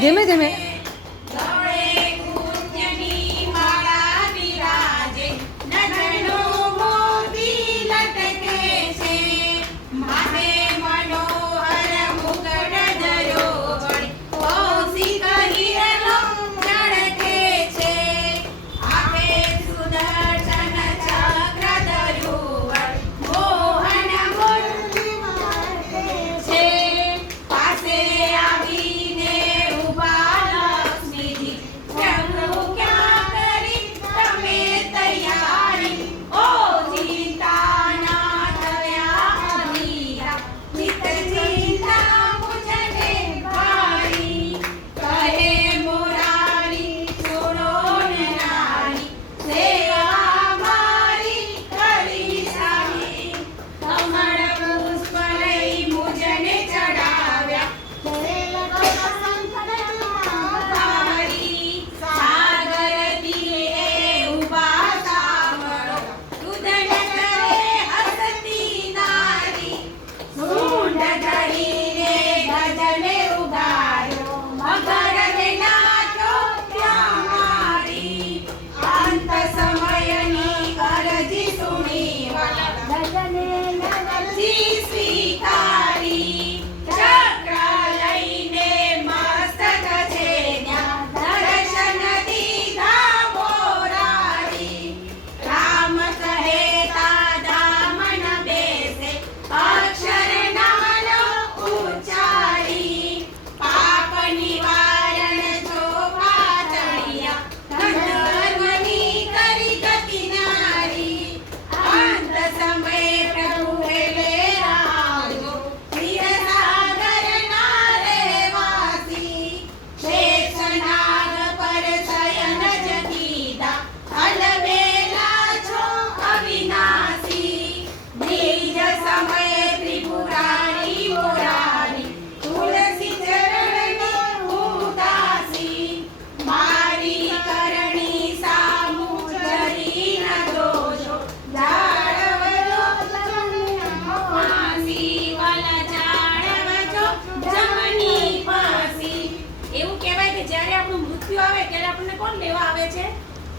ધીમે ધીમે.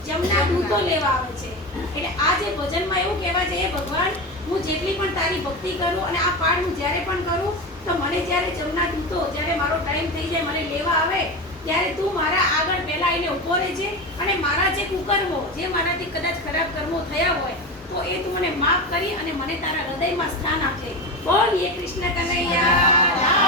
જમના દૂતો લેવા આવે છે. એટલે આ જે ભજનમાં એવું કહેવાય છે, એ ભગવાન હું જેટલી પણ તારી ભક્તિ કરું અને આ પાઠ હું જ્યારે પણ કરું તો મને જ્યારે જમના દૂતો જ્યારે મારો ટાઈમ થઈ જાય મને લેવા આવે ત્યારે તું મારા આગળ પહેલા એને ઊભો રહેજે અને મારા જે કુકર્મો જે મારાથી કદાચ ખરાબ કર્મો થયા હોય તો એ તું મને માફ કરી અને મને તારા હૃદયમાં સ્થાન આપજે. બોલ એ કૃષ્ણ કનૈયા.